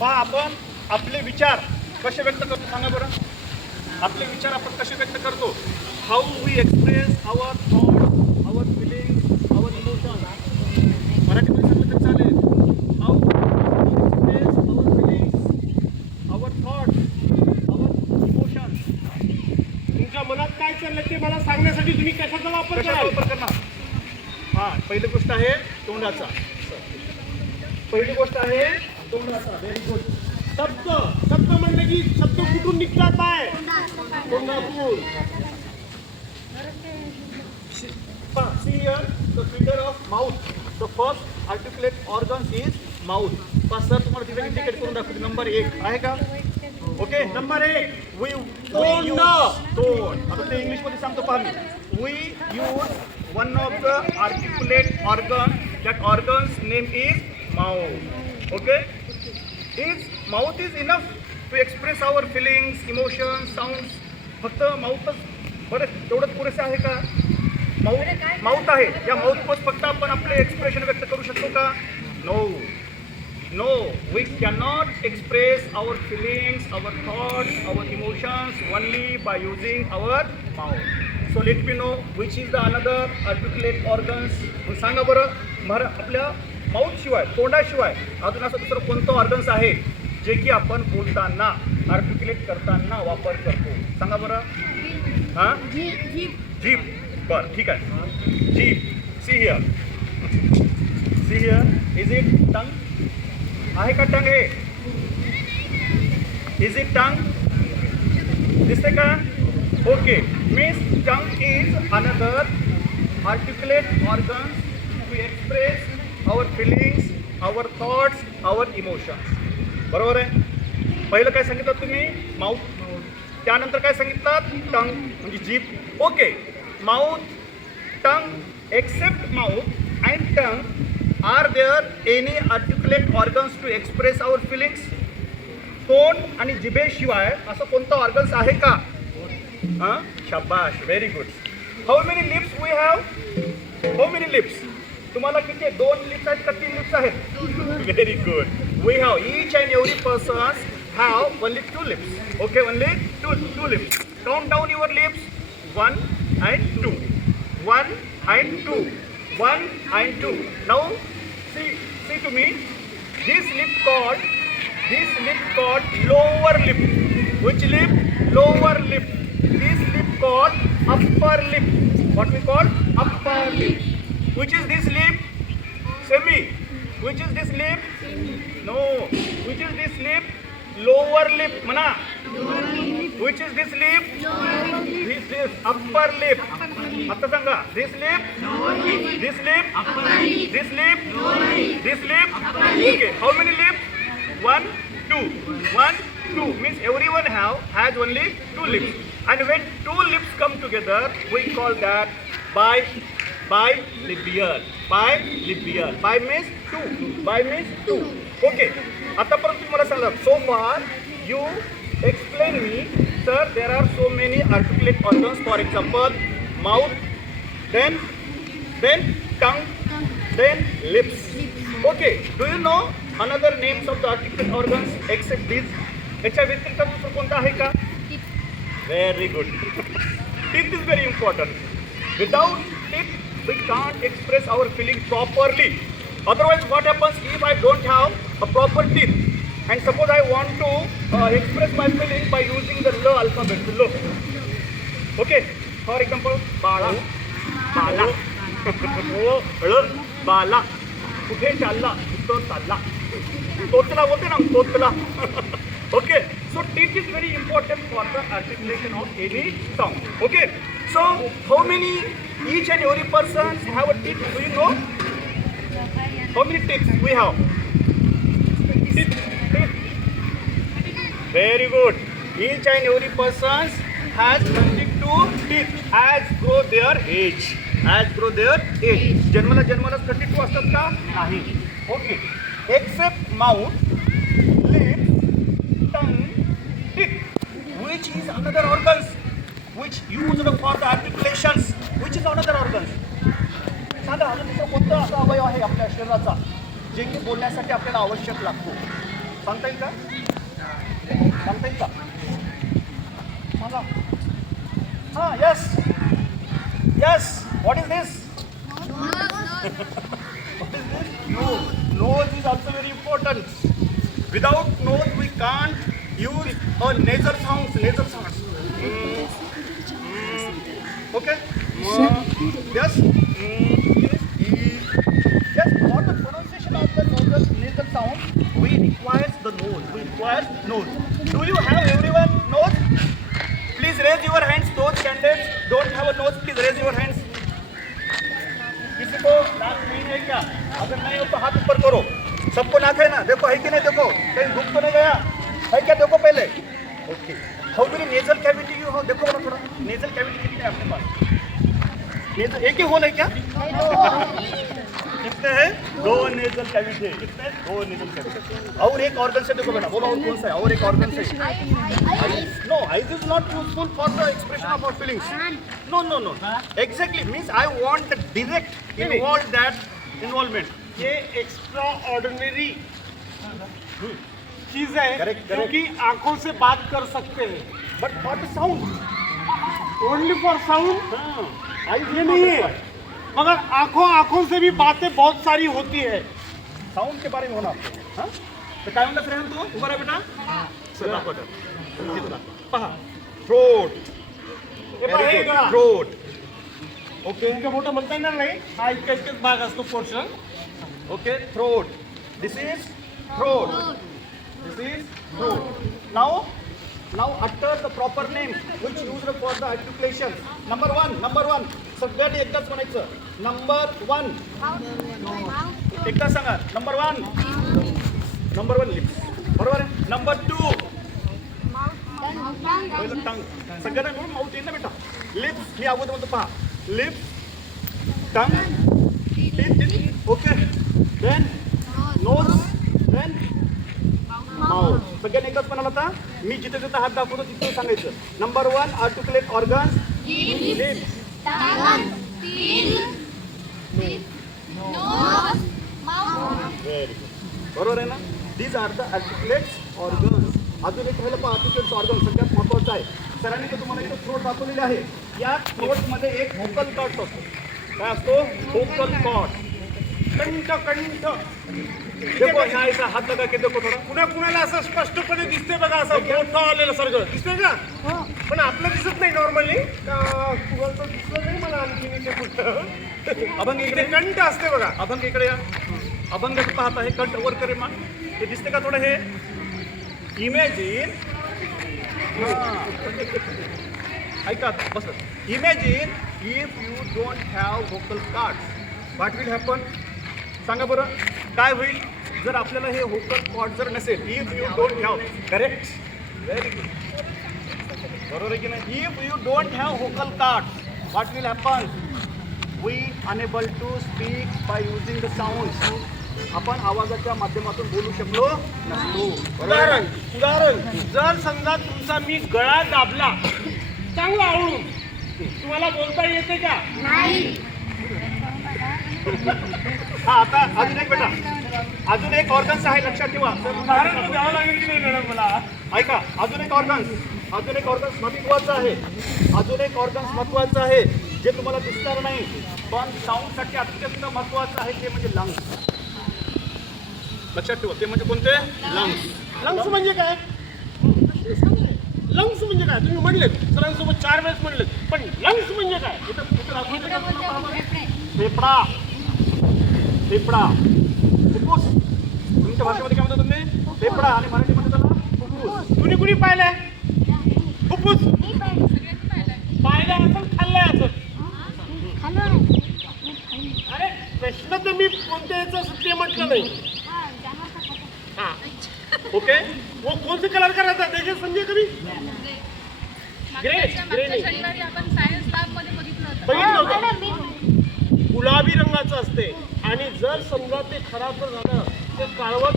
पहा आपण आपले विचार कसे व्यक्त करतो सांगा बरं. आपले विचार आपण कसे व्यक्त करतो. How we express our thought, our feelings, our emotion. मराठीमध्ये सांगितलं तर चालेल. How we express our feelings, our thought, our emotion. तुमच्या मनात काय चाललंय ते मला सांगण्यासाठी तुम्ही कशाचा वापर कराल? करणार. हां, पहिली गोष्ट आहे तोंडाचा. पहिली गोष्ट आहे तोंडाचा. Very good. शब्द शब्द म्हणलं की शब्द कुठून निघतात आहे? तोंडातून. See here the figure of mouth. The first articulate organ is mouth. पाच सर तुम्हाला तिथे इंडिकेट करून दाखवते. नंबर 1 आहे का? ओके. नंबर 1 We तोंड. तोंड. आता ते इंग्लिश मध्ये सांगतो पहा मी. We use one of the articulate organ. That organ's name is mouth. Okay. Mouth is enough to express our feelings, emotions, sounds. फक्त माउथच बरं तेवढंच पुरेसे आहे का? माउथ आहे. या माउथवर फक्त आपण आपले एक्सप्रेशन व्यक्त करू शकतो का? No, we cannot express our feelings, our thoughts, our emotions only by using our mouth. So let me know which is the another articulate organs. सांगा बरं. आपल्या माउथ शिवाय, तोंडाशिवाय अजून असं दुसरं कोणतं ऑर्गन्स आहे जे की आपण बोलताना, आर्टिक्युलेट करताना वापर करतो? सांगा बरं. हां, जीभ. बरं, ठीक आहे. जीभ. See here. Is it tongue? आहे का टंग? हे इज इट टंग? दिसते का? Okay. Means tongue is another articulate organ to express our feelings, our thoughts, our emotions. बरोबर आहे. पहिलं काय सांगितलं तुम्ही? माउथ. त्यानंतर काय सांगितलं? टंग म्हणजे जीभ. Okay. Mouth, tongue, except mouth and tongue are there any articulate organs to express our feelings? तोंड आणि जिभेशिवाय असं कोणतं ऑर्गन्स आहे का? हां, शाबाश. Very good. How many lips we have? How many lips? तुम्हाला किती? 2 लिप्स आहेत का 3 लिप्स आहेत? Very good. We have each and every person have only 2 lips. Okay, only two lips. Count down your lips. 1 and 2. 1 and 2. 1 and 2. Now see to me. This lip called lower lip. Which lip? Lower lip. This lip called upper lip. What we call upper lip. Which is this lip? Say me. Which is this lip? No. Which is this lip? Lower lip. म्हणा. Which is this lip? This is upper lip. आता सांगा. This lip? This lip? This lip? This lip? Okay. How many lips? 1, 2. 1, 2 means everyone has only 2 lips. And when 2 lips come together, we call that bilabial. Bilabial. Bi means 2. Bi means 2. Okay. आतापर्यंत तुम्हाला सांगा. So far you explain me sir there are so many articulate organs. For example mouth, then tongue, then lips. Okay. Do you know another names of the articulate organs except this? याच्या व्यतिरिक्त दुसरं कोणतं आहे का? Very good. Teeth is very important. Without teeth we can't express our feeling properly. Otherwise, what happens if I don't have a proper teeth? And suppose I want to express my feeling by using the L alphabet. L. Okay. For example, बाळा, बाला, बाला, कुठे चालला, कुठं चालला, तोतला बोलते ना, तोतला. Okay. So teeth is very important for the articulation of any sound. Okay. So how many each and every person have a teeth? Do you know? How many teeth we have? Teeth. Very good. Each and every person has 32 teeth as grow their age. जन्माला 32 असतात का? नाही. Okay. Except mouth, lips, tongue, teeth. Which is another organs which used for the articulations? Which is another organs? सांगा. अजून दुसरं कोणतं असा अवयव आहे आपल्या शरीराचा जे की बोलण्यासाठी आपल्याला आवश्यक लागतो? सांगता येईल का? सांगता येईल का? सांगा. हां, yes yes. What is this? What is this? Nose is also very important. Without nose, we can't use a nasal sounds. Okay? Yes? Yes, for the pronunciation of the nasal sound, we require the nose. Do you have everyone nose? Please raise your hands. Those candidates don't have a nose, please raise your hands. किसी को नाक नहीं है क्या? अगर नहीं हो तो हाथ ऊपर करो. सबको नाक है ना? देखो है कि नहीं? देखो कहीं घुस तो नहीं गया है क्या? देखो पहले. Okay. How many nasal cavity you have? देखो थोड़ा. नेजल कैविटी कितने है अपने पास? नेजल एक ही होल है क्या? कितने हैं? 2 नेजल कैविटी है. कितने? 2 नेजल कैविटी. और एक ऑर्गन से देखो बेटा. बोलो और कौन सा है? और एक organ say. No, eyes is not useful for the expression of our feelings. No. Exactly means I want the direct involvement. ये एक्स्ट्रा ऑर्डिनरी चीज है Correct. क्योंकि आंखों से बात कर सकते हैं, But for the sound. Only for sound Eyes ये नहीं है, मगर आंखों से भी बातें बहुत सारी होती है. साउंड के बारे में होना आपको. हाँ? तर काय म्हणलं फ्रेंड तू? उभा राहा बेटा. चल दाखव. पहा. थ्रोट. हे पहा, हे गळा. थ्रोट. ओके. इतकं मोठं म्हणता येणार नाही, हा इतकाच भाग असतो portion. Okay, throat. This is throat. Now utter the proper name which used for the articulation. Number one. सगळ्यांनी एकदाच म्हणायचं. Number 1. एकदा सांगा. Number 1 lips. बरोबर आहे. Number 2 पहिलं टंग. सगळ्यांना मिळून माऊथ येईल ना बेटा. लिप्स मी अगोदर म्हणतो पहा. Lips, tongue, teeth. Okay. Then nose, then mouth. सगळ्यांनी एकदाच म्हणाला आता. मी जिथे जिथे हात दाखवतो तिथे सांगायचं. Number 1 articulate organs. Lips. Very good. बरोबर आहे ना? These are the articulates organs. अजून एक राहिलं पण आर्टिक्युलेट्स ऑर्गन सगळ्यात महत्वाचं आहे. सरांनी तर तुम्हाला इथं थ्रोट दाखवलेले आहे. या थ्रोटमध्ये एक व्होकल कॉर्ड असतो. काय असतो? Vocal cord. कंठ देखो यहाँ ऐसा हात लगा के देखो थोडा. कुणाला असं स्पष्टपणे दिसते बघा, असं मोठं आलेलं सारखं दिसतंय का? पण आपलं दिसत नाही नॉर्मली. कुणाचं दिसलं नाही मला आणखी इथे कुठं. अभंग इकडे इकडे. कंठ असते बघा. अभंग इकडे या. अभंग पाहता हे कंठ वर करे मान. हे दिसते का थोडं? हे इमॅजिन. ऐका बस. Imagine if you don't have vocal cord, what will happen? सांगा बरं काय होईल जर आपल्याला हे व्होकल कॉर्ड जर नसेल. If you don't have. Correct. Very good. बरोबर आहे की नाही? If you don't have vocal cord, what will happen? We unable to speak by using the sound. आपण आवाजाच्या माध्यमातून बोलू शकलो नसतो. उदाहरण जर समजा तुमचा मी गळा दाबला चांगला आवडून, तुम्हाला बोलता येते का? हा आता अजून एक बेटा. अजून एक ऑर्गन्स आहे लक्षात ठेवा. उदाहरण द्यावं लागेल की नाही मॅडम मला? ऐका अजून एक ऑर्गन्स महत्वाचं आहे. जे तुम्हाला दिसणार नाही पण साऊंडसाठी अत्यंत महत्वाचं आहे ते म्हणजे लंग्स. लक्षात ठेवा. ते म्हणजे कोणते? लंग्स म्हणजे काय? लंग्स म्हणजे काय? तुम्ही म्हणलेत सरांसोबत 4 वेळेस म्हणलेत, पण लंग्स म्हणजे काय? फेफडा. फुफ्फुस. तुमच्या भाषेमध्ये काय म्हणता तुम्ही? फेफडा आणि मराठीमध्ये त्याला फुफ्फुस. कुणी पाहिलंय फुफ्फुस? पाहिलं असेल, खाल्लंय असेल. अरे प्रश्न तर मी कोणत्या याचं ते म्हटलं नाही. हा ओके. वो कौन से कलर का रहता है? देखिए समझे कभी? शनिवारी आपण सायन्स लॅब मध्ये बघितलं होतं. बघितलं होतं. गुलाबी रंगाचं असते आणि जर समजा ते खराब जर झालं ते काळवट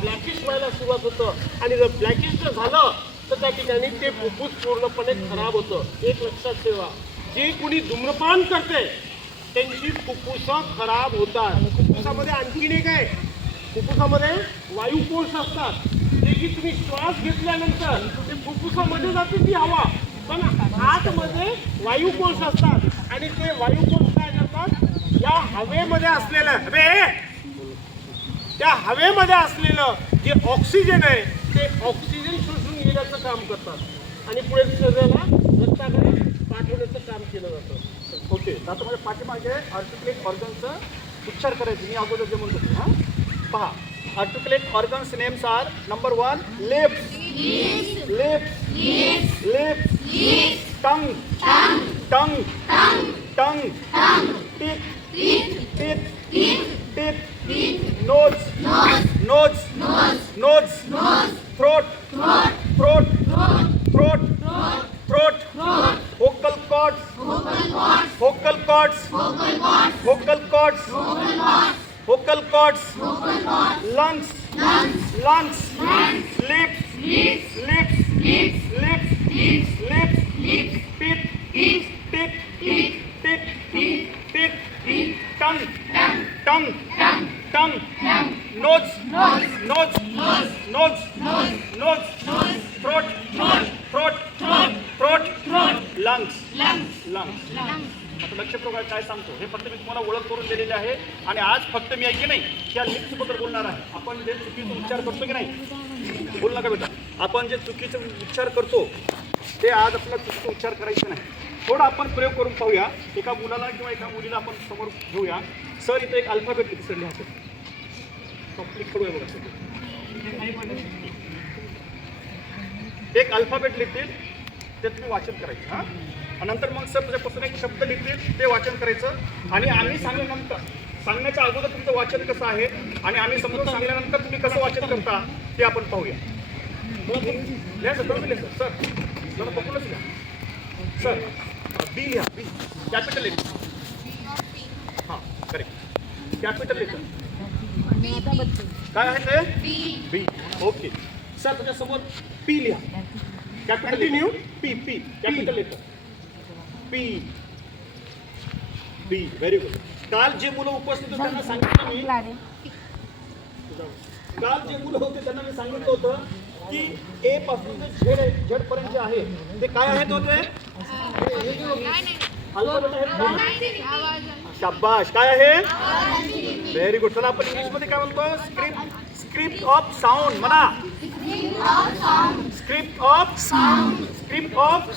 ब्लॅकिश व्हायला सुरुवात होतं आणि जर ब्लॅकिश जर झालं तर त्या ठिकाणी ते फुफ्फुस पूर्णपणे खराब होतं. एक लक्षात ठेवा, जे कुणी धूम्रपान करते त्यांची फुफ्फुसं खराब होतात. फुफ्फुसामध्ये आणखीन एक आहे फुफ्फुसामध्ये वायुकोश असतात जे की तुम्ही श्वास घेतल्यानंतर ते फुफ्फुसामध्ये जाते ती हवा, पण आतमध्ये वायुकोश असतात आणि ते वायुकोश काय करतात, या हवेमध्ये असलेलं त्या हवेमध्ये असलेलं जे ऑक्सिजन आहे ते ऑक्सिजन शोषून घेण्याचं काम करतात आणि पुढे शरीराला रक्ताकडे पाठवण्याचं काम केलं जातं. ओके, आता माझ्या पाठीमागे आर्टिक्युलेट ऑर्गनचं उच्चार करायचं मी अगोदर जे म्हणतो ते. हां पहा, articulate organs names are number 1 lips, lips, tongue, teeth, nose, throat, vocal cords, lungs, lips, teeth, tongue, nose, throat, lungs. आता लक्षपूर्वक काय सांगतो हे फक्त मी तुम्हाला ओळख करून दिलेली आहे आणि आज फक्त मी आहे की नाही त्या लिप्स बद्दल बोलणार आहे. आपण जे चुकीचा उच्चार करतो की नाही, बोल नका बेटा, आपण जे चुकीचा उच्चार करतो ते आज आपल्याला चुकीचा उच्चार करायचं नाही. थोडा आपण प्रयोग करून पाहूया. एका मुलाला किंवा एका मुलीला आपण समोर घेऊया. सर इथे एक अल्फाबेट किती सर लिहायचं कम्प्लीट करूया बघा सर. एक अल्फाबेट लिहितील ते तुम्ही वाचन करायचं. हां, नंतर मग सर तुझ्यापासून एक शब्द लिहितील ते वाचन करायचं आणि आम्ही सांगल्यानंतर सांगण्याच्या अगोदर तुमचं वाचन कसं आहे आणि आम्ही समजून सांगल्यानंतर तुम्ही कसं वाचन करता ते आपण पाहूया. लिहा सर, तुम्ही लिहा सर, जरा बघूनच लिहा सर. बी लिहा, बी कॅपिटल लेटर. हां करेक्ट, कॅपिटल लेटर काय आहे ते बी. ओके सर, तुझ्यासमोर पी लिहा, capital new P capital letter P. Very good. काल जे मुलं उपस्थित होते त्यांना सांगितलं मी, काल जे मुलं होते त्यांना मी सांगितलं होतं की ए पासून ते झेड पर्यंत आहे ते काय आहेत होते शाबाश. काय आहे? Very good. चला आपण इंग्लिशमध्ये काय म्हणतो, स्क्रिप्ट ऑफ साऊंड म्हणा. स्क्रिप्ट ऑफ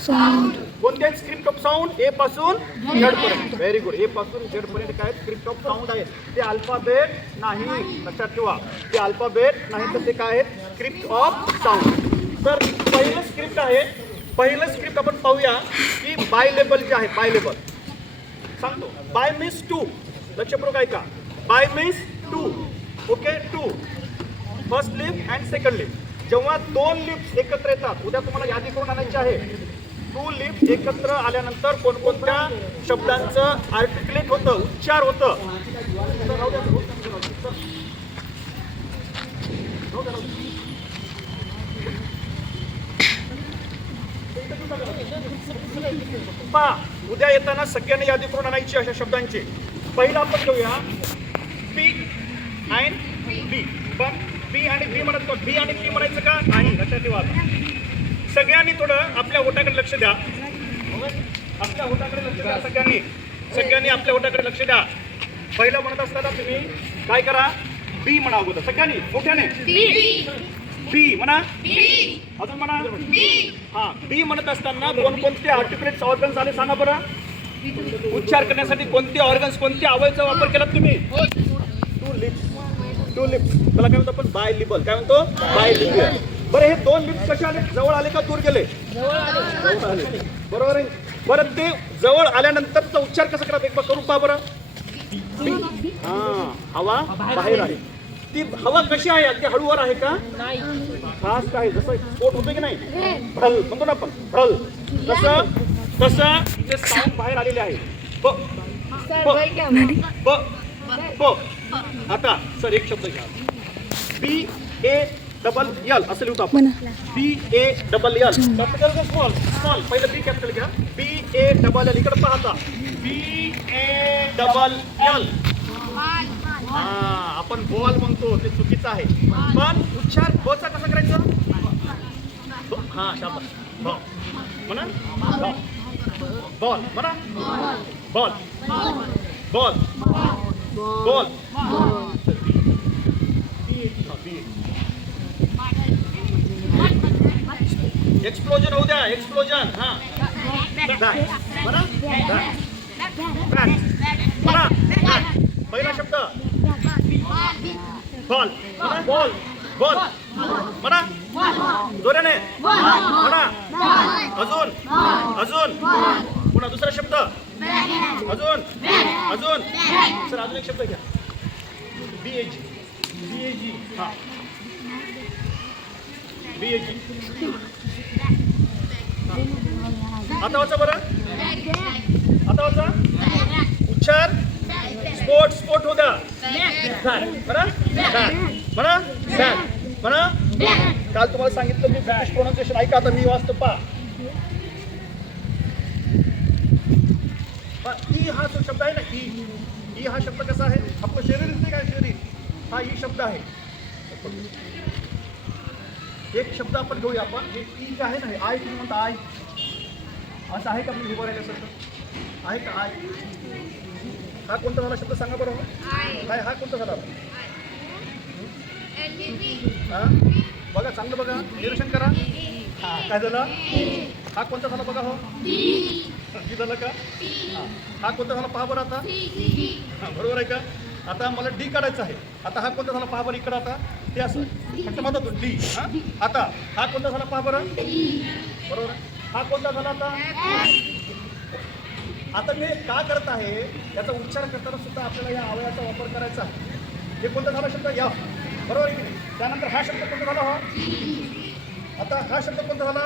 साऊंड कोणते? स्क्रिप्ट ऑफ साऊंड ए पासून झेड पर्यंत. Very good. ए पासून झेड पर्यंत काय स्क्रिप्ट ऑफ साऊंड आहे. ते अल्फाबेट नाही, लक्षात ठेवा, ते अल्फाबेट नाही तर ते काय आहेत स्क्रिप्ट ऑफ साऊंड. तर पहिलं स्क्रिप्ट आहे, पहिलं स्क्रिप्ट आपण पाहूया की बाय लेबल जे आहे. बाय लेबल सांगतो. Bi means two. लक्षपूर्वक ऐका. Bi means two. Okay, two first lip and second lip. जेव्हा दोन लिप्स एकत्र येतात, उद्या तुम्हाला यादी करून आणायची आहे. टू लिप्स एकत्र आल्यानंतर कोणकोणत्या शब्दांचं आर्टिक्युलेट होतं, उच्चार होतं. पहा, उद्या येताना सगळ्यांनी यादी करून आणायची अशा शब्दांची. पहिला आपण घेऊया पी आणि बी. पण बी आणि बी म्हणत, बी आणि बी म्हणायचं का नाही, लक्षात ठेवा. सगळ्यांनी थोडं आपल्या ओटाकडे लक्ष द्या. आपल्या ओटाकडे लक्ष द्या सगळ्यांनी आपल्या ओटाकडे लक्ष द्या. पहिलं म्हणत असताना तुम्ही काय करा, बी म्हणा अगोदर सगळ्यांनी मोठ्याने. बी म्हणा, अजून म्हणा. हा, बी म्हणत असताना कोणकोणते आर्टिक्युलेट ऑर्गन्स आले सांगा बरं. उच्चार करण्यासाठी कोणते ऑर्गन्स, कोणत्या अवयवाचा वापर केला तुम्ही? Two lips. त्याला काय म्हणतो आपण? Bilabial. काय म्हणतो? Bilabial. बरं, हे दोन लिप्स कसे आले? जवळ आले का दूर गेले? जवळ आले. बरोबर आहे. बरं, ते जवळ आल्यानंतरचा उच्चार कसा करायचा एकदा करून पहा बरं. हा, हवा बाहेर आहे. ती हवा कशी आहे? अगदी हळूवार आहे का? फास्ट आहे. जसं स्फोट होतो की नाही, भ्रल म्हणतो ना आपण, भ्रल, तसं ते साऊंड बाहेर आलेले आहे. प प प. आता सर एक शब्द घ्या, बी ए डबल एल असं लिहतो आपण. B A double L. Capital small. पहिलं बी कॅपिटल घ्या. B A double L. इकडे पाहता, बी ए डबल एल. हा आपण बॉल म्हणतो ते चुकीचं आहे. पण उच्चार बचा कसा करायचा? हा शाबास. बॉल म्हणा. बॉल म्हणा. Ball ball ball. एक्सप्लोजन होऊ द्या. एक्सप्लोजन. हा म्हणा. म्हणा. पहिला शब्द बॉल. बॉल बॉल म्हणा. जोराने म्हणा. अजून अजून पुन्हा दुसरा शब्द. अजून अजून सर अजून एक शब्द घ्या. BAG. BAG. हा BAG. आता वाचा बरं. आता वाचा. उच्चार स्पोर्ट स्पोर्ट होऊ द्या. म्हणा. म्हणा. म्हणा. काल तुम्हाला सांगितलं मी ब्रॅश प्रोनाउन्सिएशन. ऐका आता मी वाचतो पा. ई हा जो शब्द आहे ना, ई हा शब्द कसा आहे? आपलं शरीर दिसते काय? शरीर हा ई शब्द आहे. एक शब्द आपण घेऊया. आपण हे ई जे आहे ना, हे आय तुम्ही म्हणता आय. असं आहे का? मी उभं राहिल्यासारखं आहे का? आय हा कोणता झाला शब्द सांगा बरं. काय हा कोणता झाला? हा बघा चांगलं बघा. निरीक्षण करा. हा काय झालं? हा कोणता झाला बघा. हो डी झालं का? हा कोणता झाला पहा बरं आता. हा बरोबर आहे का? आता मला डी काढायचं आहे. आता हा कोणता झाला पहा बरं इकडं. आता ते असं फक्त म्हणतो तू डी. हा आता हा कोणता झाला पहा बरं. बरोबर आहे. हा कोणता झाला आता. आता ते का करत आहे याचा उच्चार करताना सुद्धा आपल्याला या अवयवाचा वापर करायचा आहे. हे कोणता झाला शब्द? या. बरोबर आहे की नाही? त्यानंतर हा शब्द कोणता झाला? हा आता हा शब्द कोणता झाला?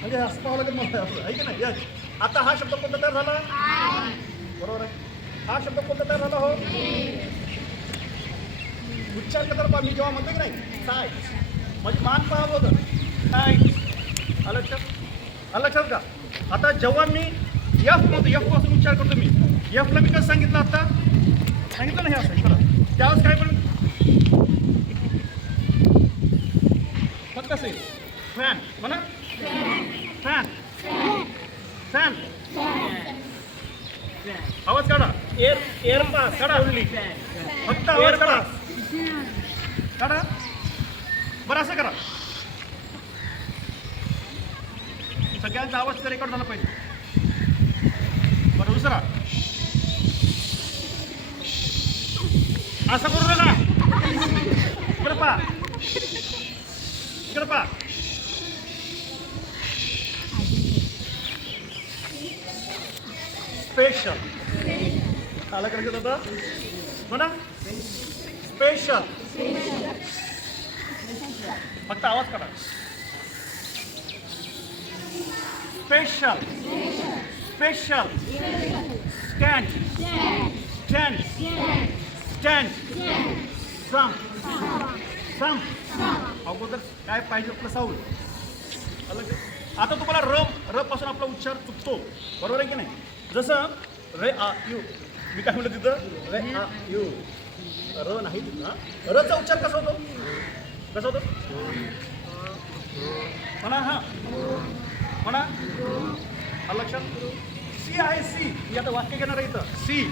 म्हणजे असं पाहावं लागेल मला असं आहे की नाही? यस. आता हा शब्द कोणता तयार झाला? बरोबर आहे. हा शब्द कोणता तयार झाला? हो उच्चार करताना पहा. मी जेव्हा म्हणतो की नाही काय म्हणजे मान पहा बघ काय. आलं लक्षात का? आता जेव्हा मी एफ म्हणतो, एफ पासून उच्चार करतो मी. एफला मी कसं सांगितलं? आता सांगितलं ना हे असं इकडं. त्यावेळेस काय पण फक्त असेल फॅन म्हणा. फॅन फॅन आवाज काढा. एअर पास काढा. फक्त आवाज काढा. काढा बरं. असं करा. सगळ्यांचा आवाज तर रेकॉर्ड झाला पाहिजे. बरं दुसरा असं करू नका. इकडं पहा. इकडं पहा. स्पेशल आला करायचं होता म्हणा. स्पेशल फक्त आवाज काढा. Special special. Stand stand stand. Some some. अगोदर काय पाहिजे आपलं साऊल. आता तुम्हाला र पासून आपला उच्चार चुकतो. बरोबर आहे की नाही? जसं रे आ यू. मी काय म्हणलं तिथं? रे आ यू. र नाही तिथं. रचा उच्चार कसा होतो? कसा होतो म्हणा. हा म्हणा. आलं लक्षात? सी आहे. सी मी आता वाक्य घेणार आहे इथं. सी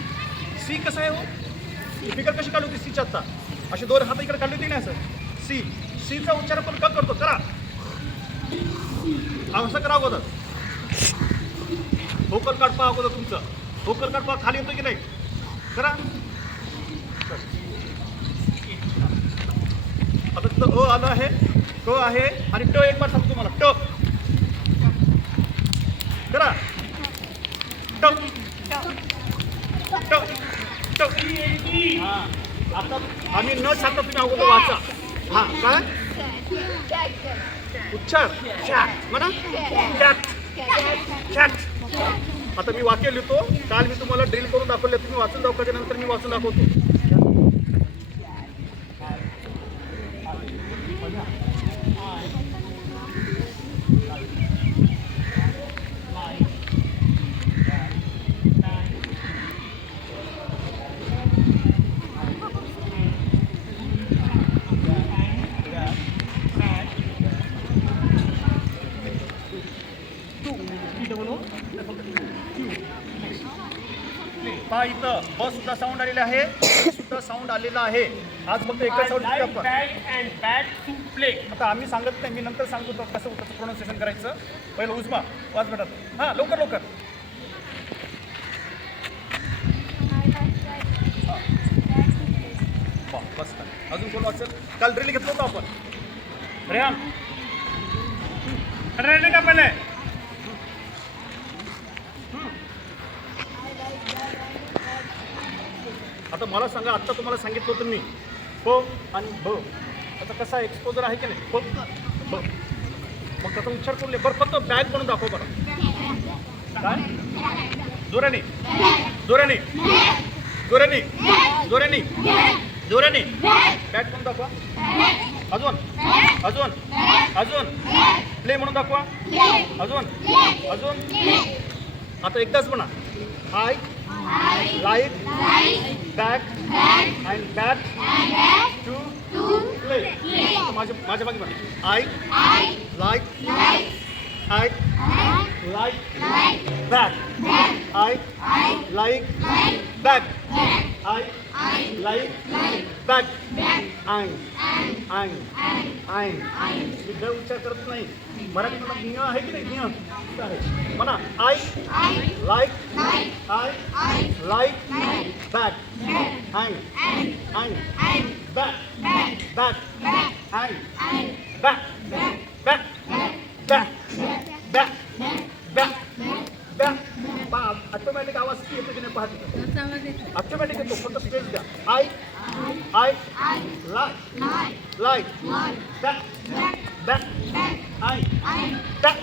सी कसं आहे? हो फिकर कशी काढली होती सीच्या? आता असे दोन हात इकडे काढले होते नाही असं. सी सीचा उच्चार आपण का करतो? करा असं करा. अगोदर होकर काढ पहा. अगोदर तुमचं होकर काढ पहा. खाली येतो की नाही? करा. आता तिथं अ आलं आहे. क आहे आणि ट एक बार सांगतो तुम्हाला. ट करा. ट ट ट. हां आता आम्ही न सांगता तुम्ही अगोदर वाचा. हां काय उच्चार? कॅट म्हणा. Cat cat. आता मी वाक्य लिहितो. काल मी तुम्हाला ड्रिल करून दाखवले. तुम्ही वाचून दाखवा. नंतर मी वाचून दाखवतो. ब सुद्धा साऊंड आलेला आहे, ब सुद्धा साऊंड आलेला आहे. आज फक्त एकच I साऊंड like आपण. bag and bat to play. आता आम्ही सांगत नाही, मी नंतर सांगतो तो कसं त्याचं प्रोनाऊन्सिएशन करायचं. पहिलं उजमा वाच बेटा. हां लवकर लवकर. बस का अजून कोण वाचेल? काल ड्रिल घेतलं होतं आपण. रेहान रेडी का पहिले? आता मला सांगा, आत्ता तुम्हाला सांगितलं होतं मी ब आणि ब. आता कसा एक्सपोजर आहे की नाही? ब ब मग त्याचा उच्चार करून बरं फक्त बॅग म्हणून दाखव बरं. काय जोराने जोराने जोराने जोराने जोराने बॅग म्हणून दाखवा. अजून अजून अजून प्ले म्हणून दाखवा. अजून अजून आता एकदाच म्हणा. I like bag and bag to play. माझ्या मागे म्हणा. I like I like bag. I like bag. I like bag. I. मी ड उच्चार करत नाही. मराठीमध्ये ज्ञ आहे की नाही? ज्ञ आहे म्हणा. I like bag. I bag bag I bag bag back back back back बा ऑटोमॅटिक आवाज येतो की नाही पाहते. त्याचा आवाज येतो. ऑटोमॅटिक येतो, फक्त स्पेस द्या. I like back back I back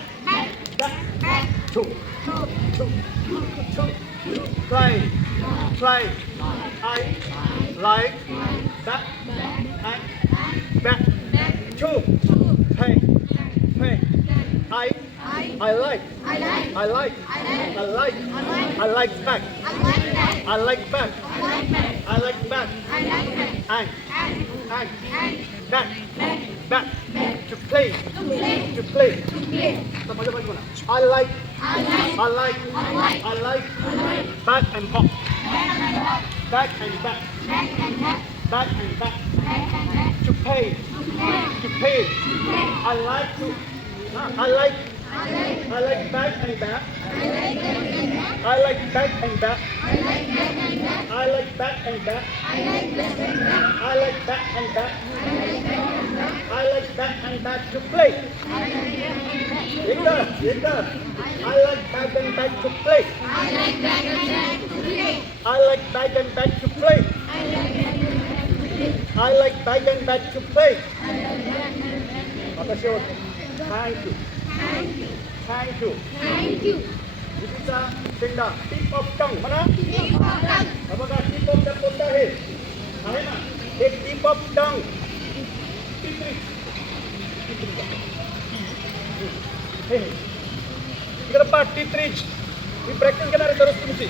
back to try try I like back and back to hey hey I like back. I like back. And back to play. आता माझ्या बाजूला I like back and back. Back and back. To pay. I like back and back. I like back and back. I like back and back. I like back and back. I like back and back to play. एकदा I like back and back to play. I like back and back to play. I like back and back to play. आता शेवट. Thank you. जितीचा शेंडा tip of tongue म्हणा. हा बघा tip of टंग कोणता आहे ना? एक टिप ऑफ टंग. इकडे पहा टिप मी प्रॅक्टिस घेणार आहे दररोज तुमची.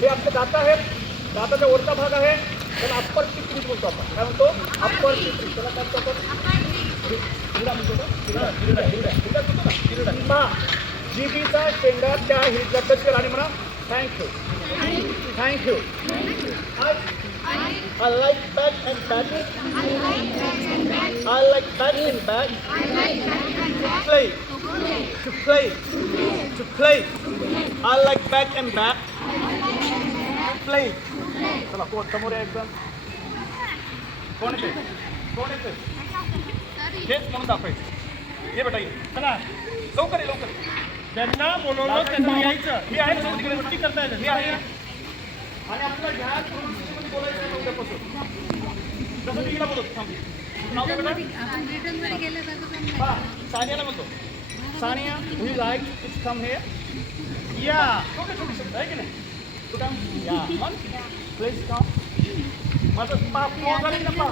हे आपले दात आहेत, दाताचा वरचा भाग आहे, त्याला अप्पर टिप बोलतो आपण. काय म्हणतो? Upper tip. त्याला काय म्हणतो आपण? जीबीचा शेंडा त्या हिरच्या टच केला आणि म्हणा thank you. I like back and back. I like back and back. To play. I like back and back. Play. चला कोण समोर आहे एकदम? कोण येते? हेच म्हणून दाखवायचं. ये बेटा ये. चला लवकर. ज्यांना बोलवलं त्यांना यायचं. मी आहे ना तिकडे गोष्टी करता येतात. मी आहे आणि आपल्याला ह्या प्रोसेसमध्ये बोलायचं आहे उद्यापासून. जसं मी हिला बोलतो थांब. नाव काय बेटा? आपण रिटर्न मध्ये गेलं तर जमलं. हा सानियाला म्हणतो. Sania would like to come here? या छोटे शब्द आहे की नाही? टू कम या मन प्लीज कम. माझं पा क्लोज आली ना पा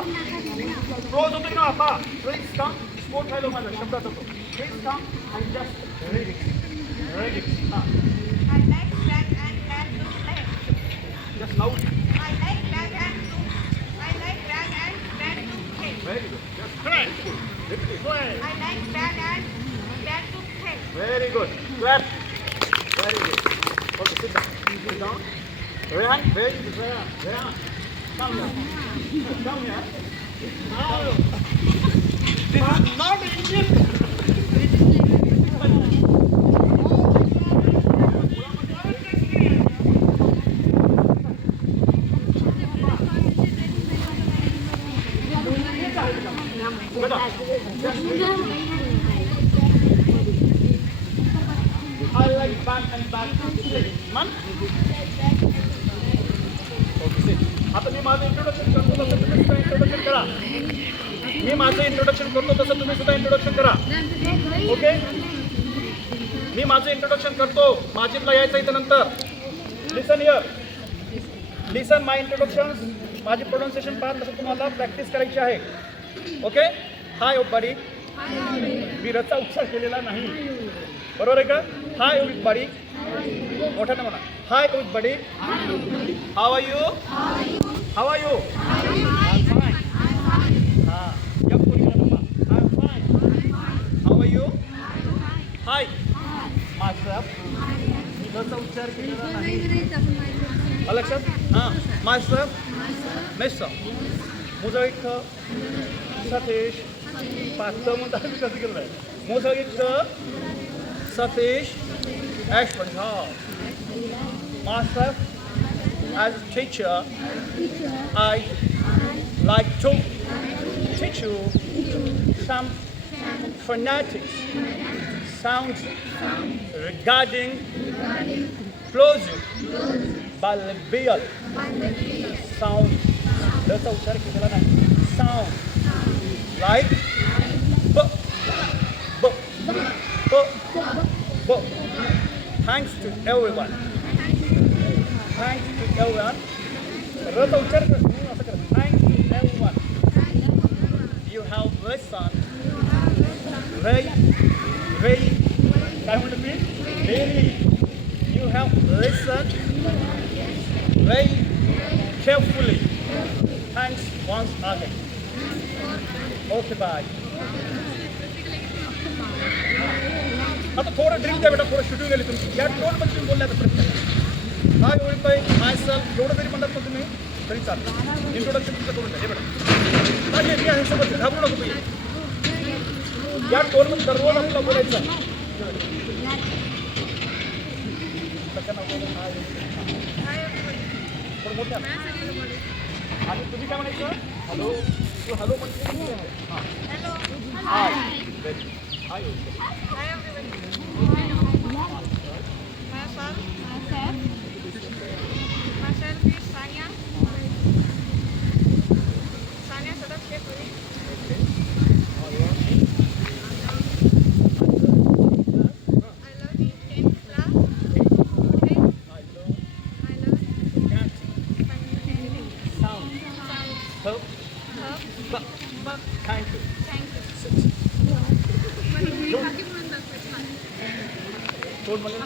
क्लोज होतो ना पा. प्लीज कम स्पोर्ट राहिलो माझा शब्दाचा तो. Please come and just ready हां I like bag and bag to play. Just loud. I like bag and bag to play. Very good. Just correct. I like bag and bag to play. Very good. Clap. Very good. Okay, sit down. Ryan, where is Ryan? Ryan, come here. Come here. This is not Indian. I like back and back. Man. Okay. आता मी माझं introduction करतो तसं तुम्ही सुद्धा introduction करा. मी माझं introduction करतो तसं तुम्ही सुद्धा इंट्रोडक्शन करा. ओके. मी माझं इंट्रोडक्शन करतो. माझीतला यायचं इथं नंतर. लिसन हिअर. Listen my introduction. माझी प्रोनाउन्सिएशन पहा तसं तुम्हाला प्रॅक्टिस करायची आहे. ओके. हाय एव्हरीबॉडी. मी रचा उच्चार केलेला नाही. बरोबर आहे का? Hi everybody. मोठ्याने म्हणा. Hi everybody. How are you? How are you? I am fine. हां. या पोरीला म्हणा. I am fine. How are you? Hi. Myself. मी रचा उच्चार केलेला नाही. लक्षात? हां. मायसेल्फ. मेस्सा. मुझं इथं सतीश. पाचलं म्हणतात मी कसं केलं आहे. मुझं इथं Satish Ashwandhar. Myself, as a teacher, I like to teach you some phonetics sounds regarding plosive bilabial sound. त्याचा उच्चार केलेला नाही. Sound like b, b, b. But thanks to everyone. Thanks to everyone. रचा उच्चार कर. असं कर. Thanks to everyone. You have listened. Very. काय म्हणतो मी? Very. You have listened very carefully. Thanks once again. Okay, bye. आता थोडं ड्रिंक द्या बेटा. थोडं शूटिंग गेली तुमची. या टोनमध्ये तुम्ही बोलण्याचा प्रश्न आहे. हाय एव्हरीबॉडी. मायसेल्फ. एवढं तरी म्हणतात ना तुम्ही तरी चालतं. इंट्रोडक्शन तुमचं करून द्या. हे बेटा. नाही मी आहे सोबत. घाबरू नको तुम्ही. या टोनमध्ये दररोज आपल्याला बोलायचं आहे. थोडं मोठ्या. आणि तुम्ही काय म्हणायचं? हॅलो. तू हॅलो म्हणजे हां. हाय. हाय. Hi everybody. Myself is Sanya. Sanya Sadak Shepuri. I love you. 10th class. Okay. I love Sound. Help. But. Thank you. Thank you. Tone म्हणजे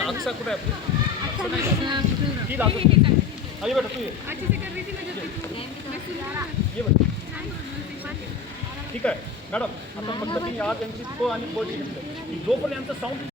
अक्सा कुठे आहे आपली? ती लागत. ये बेटा तू ये. ये बेटा. ठीक आहे मॅडम. आता फक्त मी आज यांची तो आणि बोलची घेतलं. जोपर्यंत यांचं साऊंड